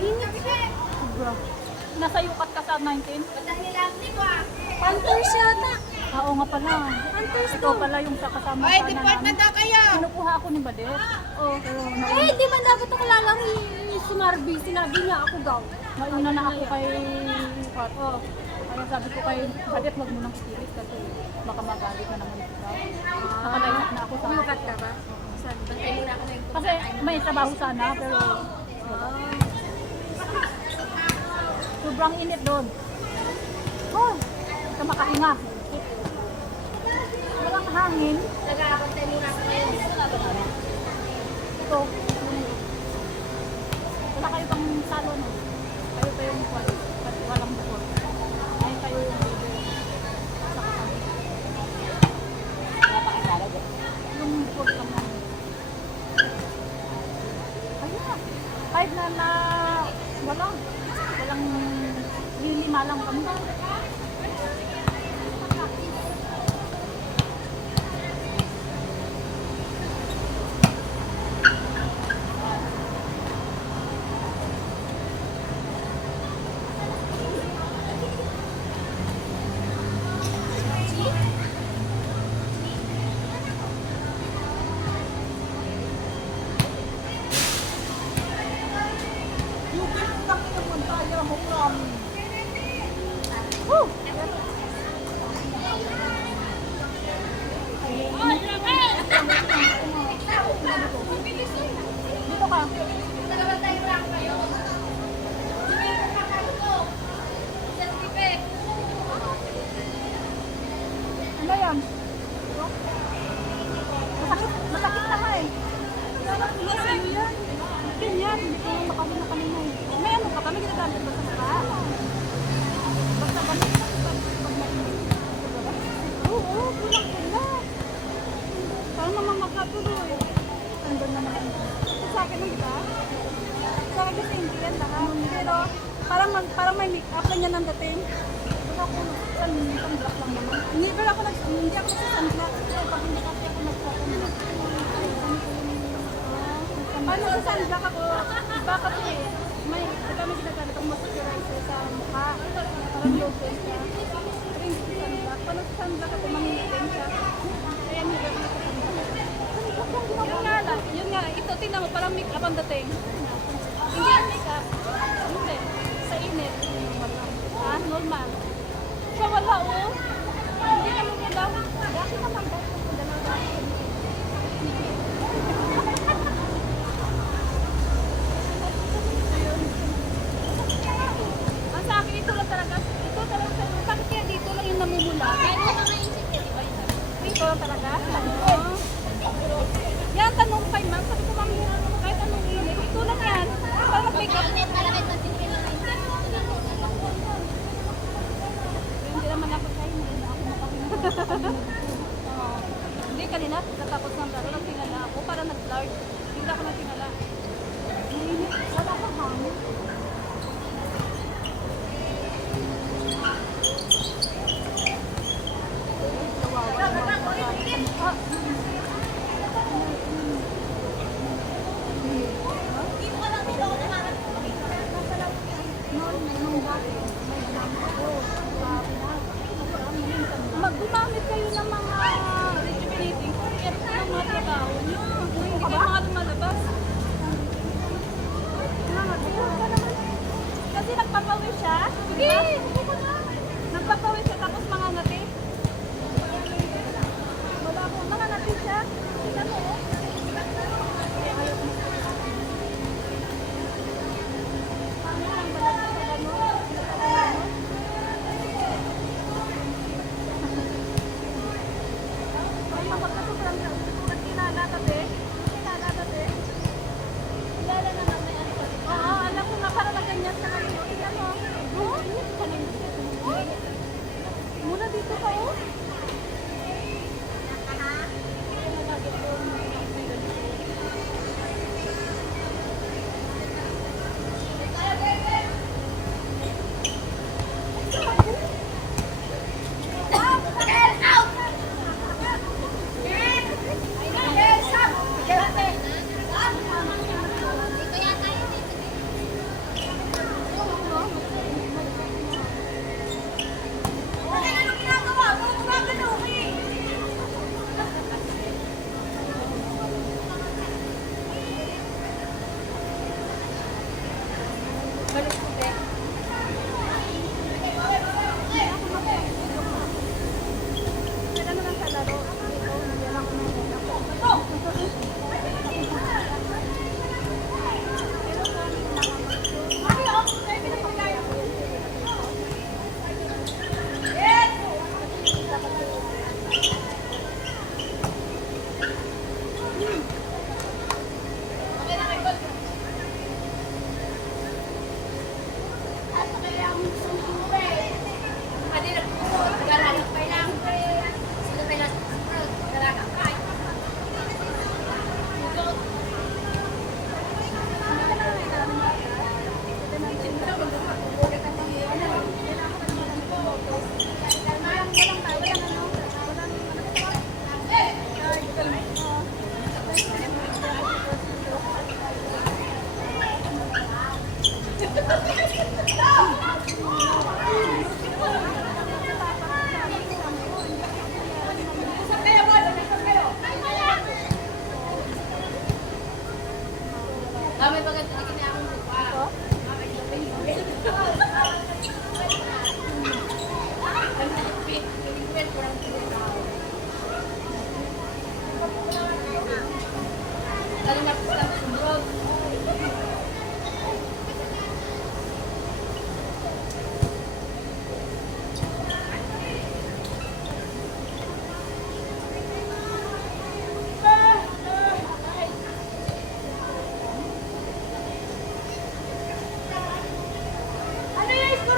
Init siya. Sobra. Nasa yukat ka sa 19? Panthers yata. Oo nga pala. Panthers Ikaw pala yung sa kasama Ay, sana department namin. na kayo. Kinukuha ako ni Badet. Oo, pero Eh, di man dapat ako lalang ni Sumarby. Sinabi niya ako daw. mauna na ako kay Pat. Oh. Kaya sabi ko kay Badet, wag mo nang spirit kasi baka magalit na naman ito. Nakalive na ako sa Lukat ka ba? Saan? Bantay muna ako ng kasi may trabaho sana pero sobrang init doon. Oh, ka makahinga. Walang hangin. Nag-aabantay muna ako ngayon. Ito. Wala kayo pang salon. Kayo pa yung walang bukol. Ay kayo yung sa katabi. Yung bukol ka mo. Ayun na. Kahit na walang lilima lang kami. Woo! Dito ka. Ano yan? Masakit na nga eh. Yan. Ganyan. Hindi ko makawin na kanina eh. May ano ka kami ginagamit ba sa saka? Basta ba oo, kulang-kulang. Parang mamamagkatuloy. Andun na naman. Sa akin lang ba? Sa akin kasi hindi yan lahat. Pero parang may make-up na niya ng dating. Pero ako, sunblock lang naman. Hindi ako nagsa-sunblock. Pero pag hindi kasi ako nagsa-sunblock. Paano sa sunblock ako? Iba kasi may kami ginagamit ang moisturizer sa mukha. Parang low face siya. Pero hindi sa sunblock. Paano sa sunblock ako mangingitin siya? Kaya hindi ako nagsa-sunblock. Yun nga, ito tingnan mo, parang make-up ang dating. Hindi ang make-up. Hindi. Sa init. Ha? Normal. Siya wala oh. Hindi naman mo daw. Dati naman daw. Ang sa akin, ito lang talaga. Bakit kaya dito lang yung namumula? Ito lang talaga? Oo. Yan, tanong kay ma'am. Sabi ko, ma'am, kahit anong init. Ito lang yan. Parang mag-makeup. Hindi naman ako kayo. Hindi na ako makahinga. Hindi, kanina. Natapos ng laro. Nagtingala ako. Para nag-blurred. Hindi ako nagtingala. Mainit. Wala pa hangin. Gumamit kayo ng mga rejuvenating kaya ng mga trabaho nyo. Hindi kayo mga lumalabas. Kasi nagpapawis siya. Sige! Nagpapawis siya tapos mga ngati. Wala ko. Mga ngati siya. Tingnan mo. Paano lang ba natin sa gano'n? Oo, alam ko nga para na ganyan sa kanila. Tingnan mo.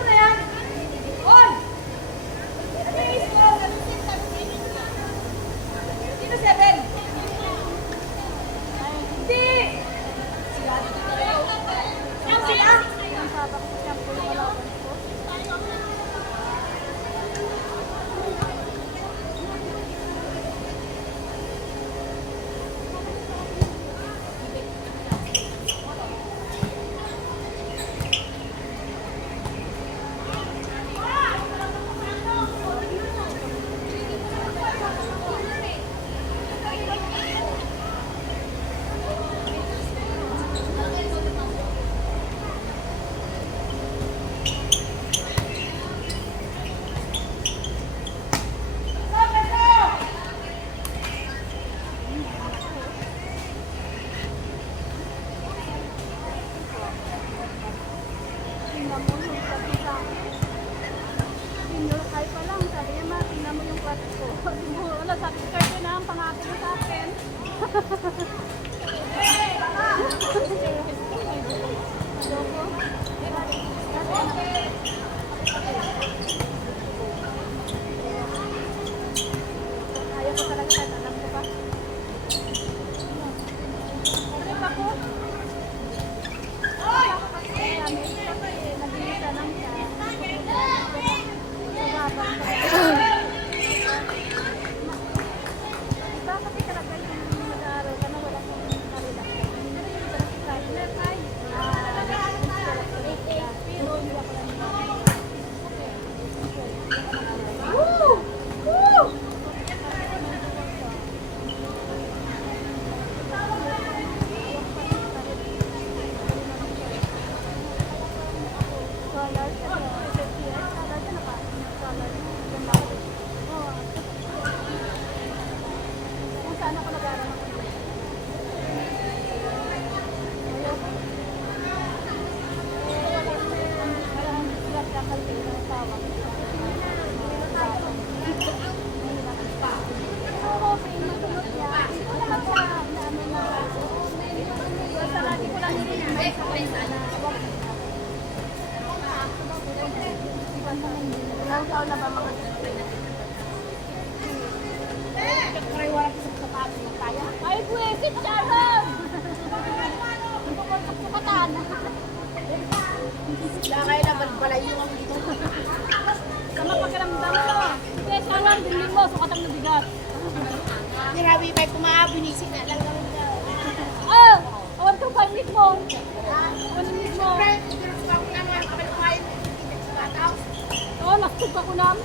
na yan? Hoy! Sino 7? Hindi! Sino sila? Ang saba ko sa shampoo yung kalaban ko. Tingnan mo yung sabi sa akin. Senior high pa lang, sabi niya ma, tingnan mo yung class ko. Sabi mo, wala, sabi ko kayo na ang pangako mo sa akin. Ayoko. Ayaw ko talaga kahit alam ko pa. Trip ako. Kaya may nag-iisa lang siya. Sa babang Bakit ka talaga yung mag-aaral ka na wala kang narila? Pero yung iba na kahit meron pero hindi ako lang Woo! Woo! Kung saan ako nag-aaral ng ilang taon na ba mga ay, buwisit siya ron! Sukatan! Kaya na balbalayo ang dito. Sama pakiramdam mo! Hindi, siya ron, dinding mo, sukatan na bigat. Grabe ba kumabinisi na lang naman na. Ah! Awan ko pa yung mo! Awan yung mo! Oo, nastug ako na.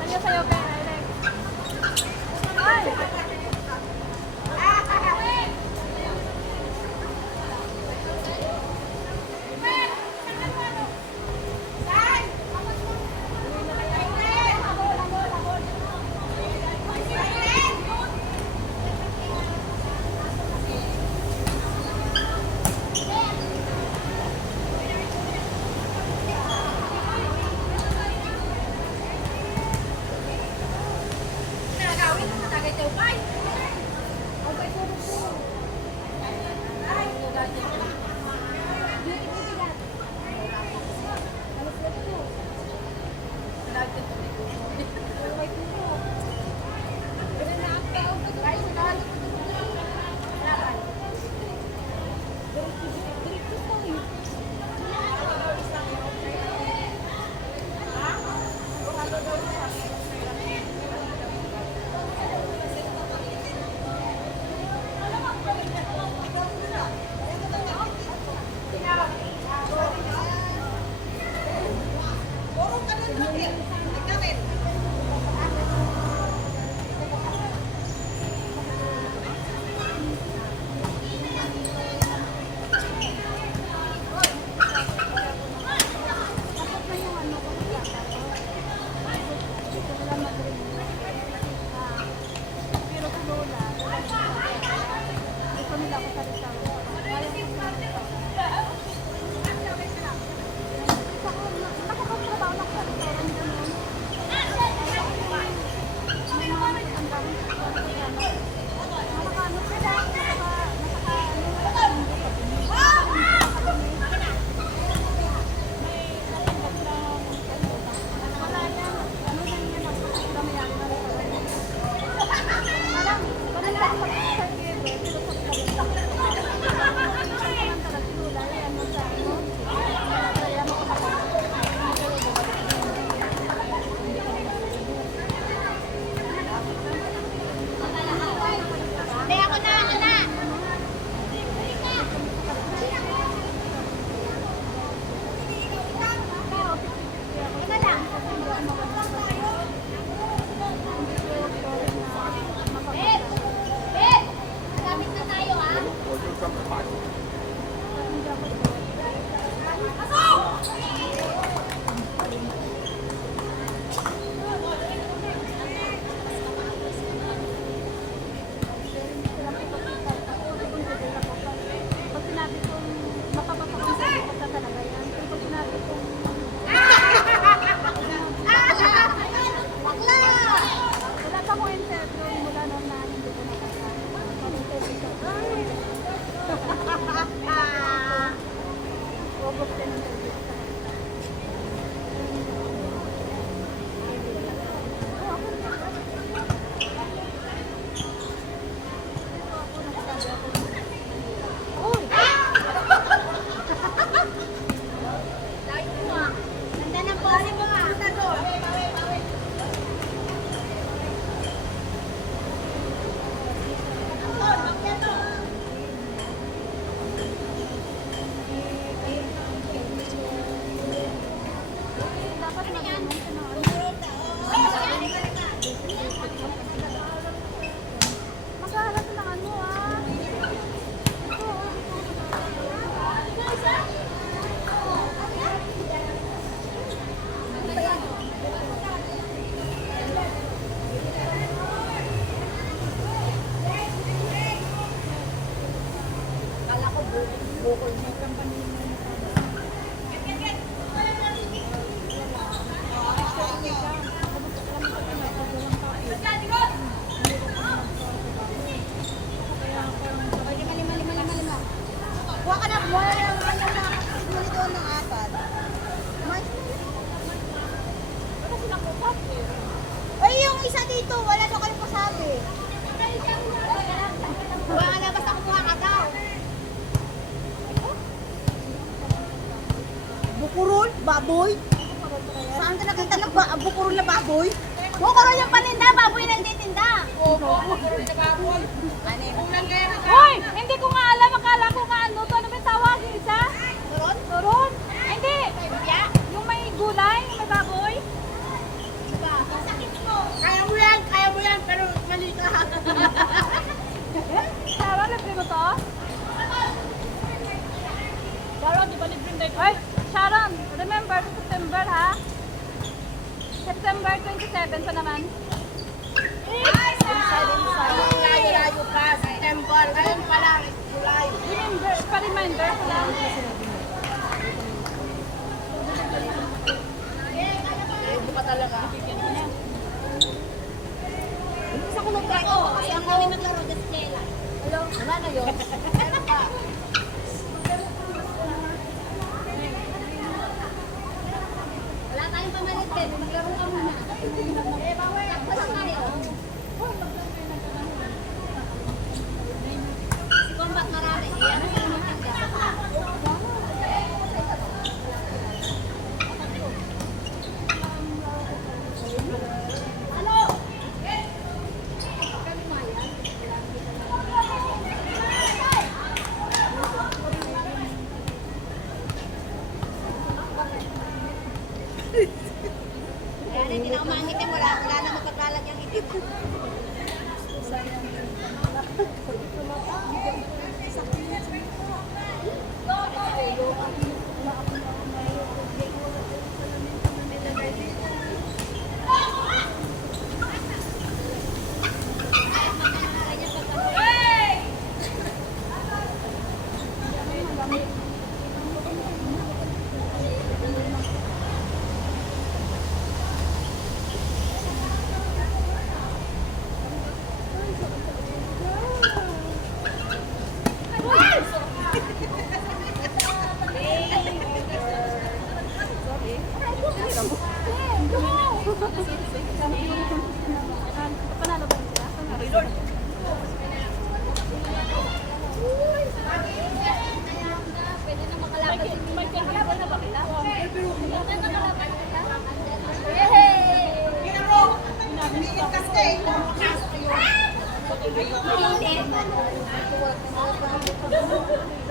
Sayo-sayo ka, Alex. Ay! Kuha ka na, wala na dito ng apat. Ay, yung isa dito, wala daw kayo pasabi. Kuha ka na, basta kumuha ka daw. Bukurol? Baboy? Saan ka nakita ng bukurol na baboy? Bukurol yung paninda, baboy na nagtitinda. Bukurol na baboy. Hoy! Hindi ko nga alam. Akala ko nga ano to. Ano ba yung tawag? Yung isa? Turon? Turon? Hindi. Yung may gulay, yung may baboy. Kaya mo yan, pero mali ka. Sarah, libre mo to? Sharon, di ba libre tayo? Ay, Sharon, remember, September ha? September 27 pa naman. Layo-layo pa, September. Ngayon pa lang, July. Remember, pa-reminder ko lang. Hindi pa talaga. Isa ko nagtako. Ayaw kami maglaro. Just Lela. Hello? Wala na yun. Meron pa. Wala tayong pamalit din. Maglaro ka muna. Takbo lang tayo. Si Combat marami. Iyan ang yung maganda. Kaya rin, hindi na umangitin. Wala na magkakalag yung itim. Panalo ba sila? Pwede na makalaban. May kalaban na ba kita? Pwede na makalaban.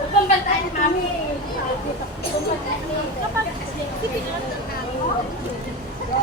Pagbantayan kami. Kapag, sige,